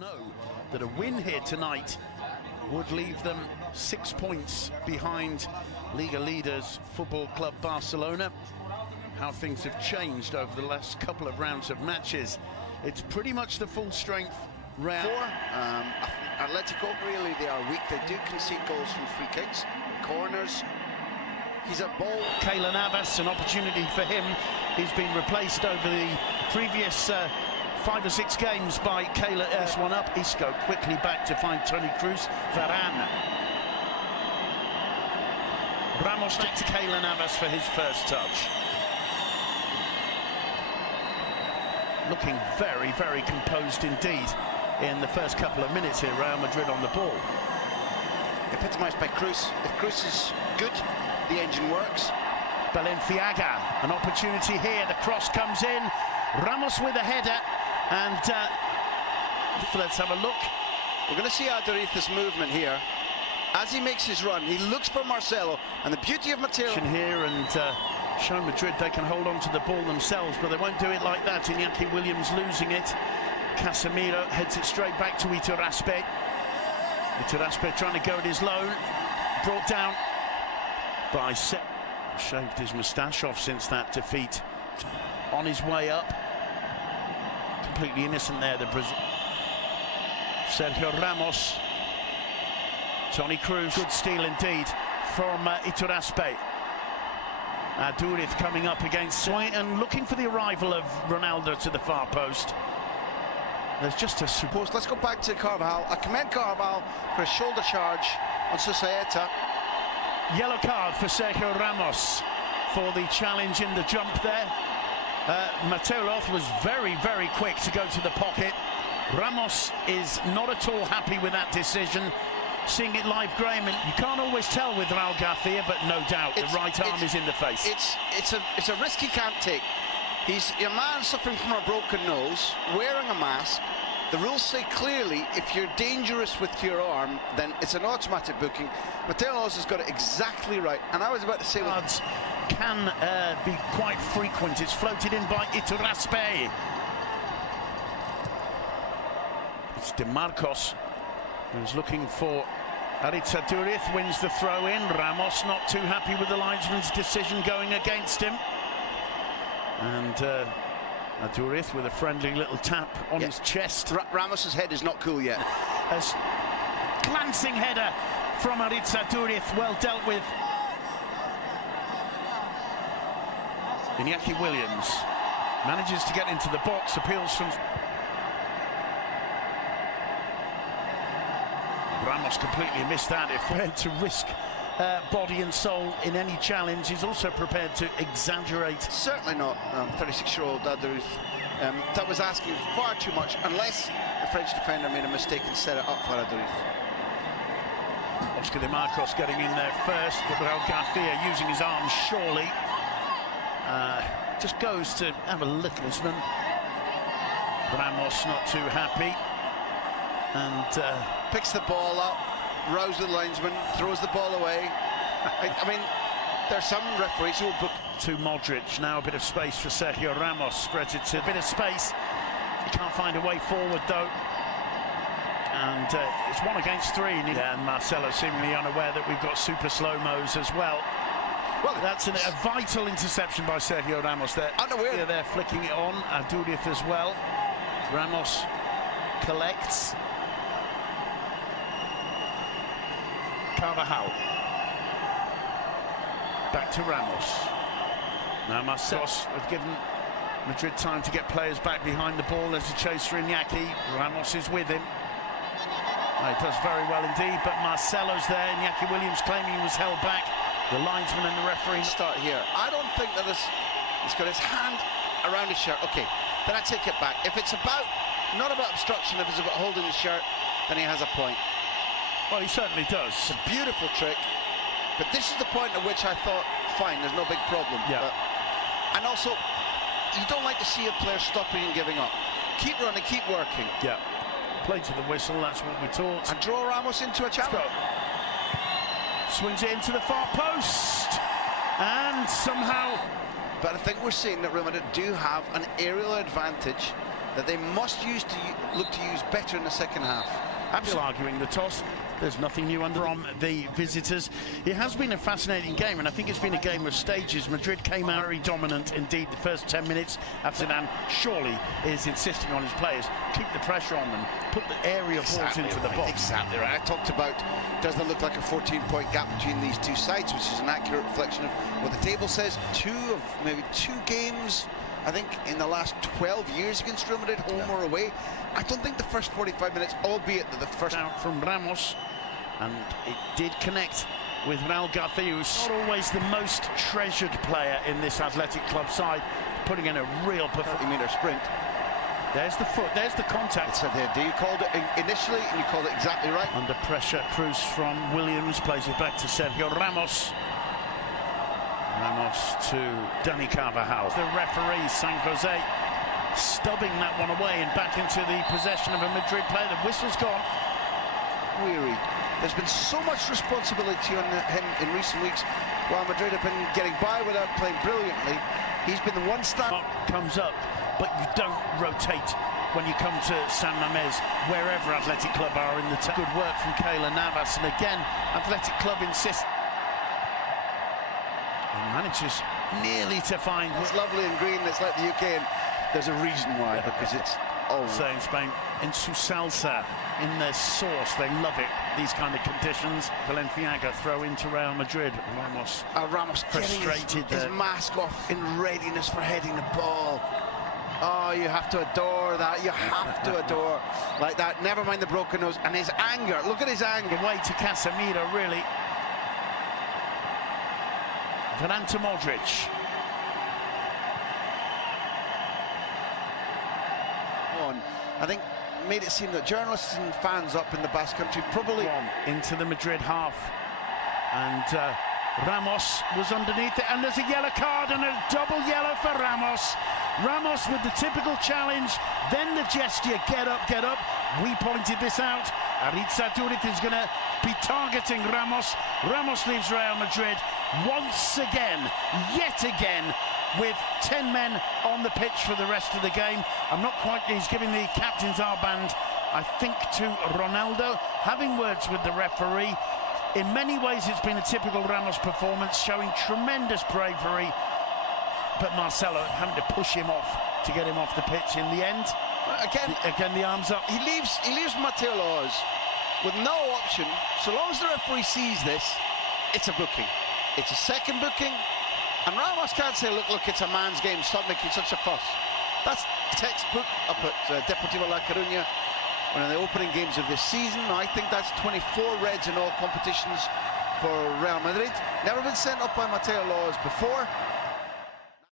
know that a win here tonight would leave them 6 points behind Liga leaders Football Club Barcelona. How things have changed over the last couple of rounds of matches. It's pretty much the full strength round. Atletico, really, they are weak. They do concede goals from free kicks, corners. He's a ball. Keylor Navas, an opportunity for him. He's been replaced over the previous 5 or 6 games by Keylor. This one up. Isco quickly back to find Toni Kroos. Varane. Ramos back to Keylor Navas for his first touch. Looking very, very composed indeed in the first couple of minutes here. Real Madrid on the ball. Epitomised by Kroos. If Kroos is good, the engine works. Balenciaga, an opportunity here. The cross comes in. Ramos with a header. And let's have a look. We're going to see Aduriza's movement here. As he makes his run, he looks for Marcelo. And the beauty of Mateo here and show Madrid they can hold on to the ball themselves, but they won't do it like that. Iñaki Williams losing it. Casemiro heads it straight back to Iturraspe. Iturraspe trying to go at his loan. Brought down by shaved his moustache off since that defeat. On his way up. Completely innocent there, the Brazil. Sergio Ramos. Toni Kroos. Good steal indeed from Iturraspe. Aduriz coming up against and looking for the arrival of Ronaldo to the far post. There's just a support. Let's go back to Carvajal. I commend Carvajal for a shoulder charge on Susaeta. Yellow card for Sergio Ramos for the challenge in the jump there. Mateo was very, very quick to go to the pocket. Ramos is not at all happy with that decision. Seeing it live, Graham, and you can't always tell with Raul Garcia, but no doubt the right arm is in the face. It's a risk he can't take. He's a man suffering from a broken nose, wearing a mask. The rules say clearly if you're dangerous with your arm, then it's an automatic booking. Mateo has got it exactly right. And I was about to say cards can be quite frequent. It's floated in by Iturraspe. It's De Marcos who's looking for Aritz Aduriz, wins the throw in. Ramos not too happy with the linesman's decision going against him. And Aduriz with a friendly little tap on his chest. Ramos's head is not cool yet. A glancing header from Aritz Aduriz, well dealt with. Iñaki Williams manages to get into the box, appeals from Ramos completely missed that. If prepared to risk body and soul in any challenge, he's also prepared to exaggerate. Certainly not 36-year-old Aduriz. That was asking far too much, unless the French defender made a mistake and set it up for Aduriz. Oscar De Marcos getting in there first, but Raul Garcia using his arm surely. Just goes to have a little spin. Ramos not too happy. And picks the ball up, rows the linesman, throws the ball away. I mean, there's some referees who will book. To Modric, now a bit of space for Sergio Ramos, spreads it to a bit of space. He can't find a way forward though. And it's 1 against 3. And Marcelo seemingly unaware that we've got super slow-mos as well. Well, that's a vital interception by Sergio Ramos there. Unaware. Yeah, they're flicking it on. Aduriz as well. Ramos collects. Carvajal. Back to Ramos. Now Marcos have given Madrid time to get players back behind the ball. There's a chase for Iñaki. Ramos is with him. He does very well indeed, but Marcelo's there. Iñaki Williams claiming he was held back. The linesman and the referee start here. I don't think that he's got his hand around his shirt. Okay, then I take it back. If it's not about obstruction, if it's about holding the shirt, then he has a point. Well, he certainly does. It's a beautiful trick, but this is the point at which I thought, fine, there's no big problem. Yeah. And also, you don't like to see a player stopping and giving up. Keep running, keep working. Yeah. Play to the whistle, that's what we taught. And draw Ramos into a challenge. Swings it into the far post. And somehow... But I think we're seeing that Real Madrid do have an aerial advantage that they must look to use better in the second half. I'm still arguing the toss. There's nothing new under from the visitors. It has been a fascinating game, and I think it's been a game of stages. Madrid came out very dominant indeed the first 10 minutes. Zidane surely is insisting on his players, keep the pressure on them, put the area balls into the box. Exactly right. I talked about, doesn't look like a 14-point gap between these two sides, which is an accurate reflection of what the table says. Maybe two games, I think, in the last 12 years against Real Madrid, home or away. I don't think the first 45 minutes, albeit that the first out from Ramos, and it did connect with Raul Garcia, who's not always the most treasured player in this Athletic Club side, putting in a real 30-metre sprint. There's the foot, there's the contact. So you called it initially, and you called it exactly right. Under pressure, Cruz from Williams plays it back to Sergio Ramos. Ramos to Dani Carvajal. The referee, San Jose, stubbing that one away and back into the possession of a Madrid player. The whistle's gone. Weary. There's been so much responsibility on him in recent weeks, while Madrid have been getting by without playing brilliantly. He's been the one star. Comes up, but you don't rotate when you come to San Mamés, wherever Athletic Club are in the town. Good work from Keylor Navas, and again, Athletic Club insists. He manages nearly to find. It's lovely and green. It's like the UK, and there's a reason why, because it's in Spain, in su salsa, in their sauce. They love it, these kind of conditions. Valenciaga throw into Real Madrid. Ramos frustrated, his mask off in readiness for heading the ball. Oh, you have to adore that. You have to adore like that. Never mind the broken nose and his anger. Look at his anger. Away to Casemiro, really. Varane to Modric. I think made it seem that journalists and fans up in the Basque Country probably into the Madrid half, and Ramos was underneath it, and there's a yellow card and a double yellow for Ramos. Ramos with the typical challenge, then the gesture, get up, get up. We pointed this out. Aritza Duriz is going to be targeting Ramos. Ramos leaves Real Madrid once again, yet again, with 10 men on the pitch for the rest of the game. I'm not quite, he's giving the captain's armband, I think, to Ronaldo, having words with the referee. In many ways, it's been a typical Ramos performance, showing tremendous bravery, but Marcelo having to push him off to get him off the pitch in the end. Again, the arms up. He leaves Mateo Laos with no option. So long as the referee sees this, it's a booking. It's a second booking. And Ramos can't say, look, it's a man's game, stop making such a fuss. That's textbook up at Deportivo La Coruña, one of the opening games of this season. I think that's 24 reds in all competitions for Real Madrid. Never been sent up by Mateo Laos before.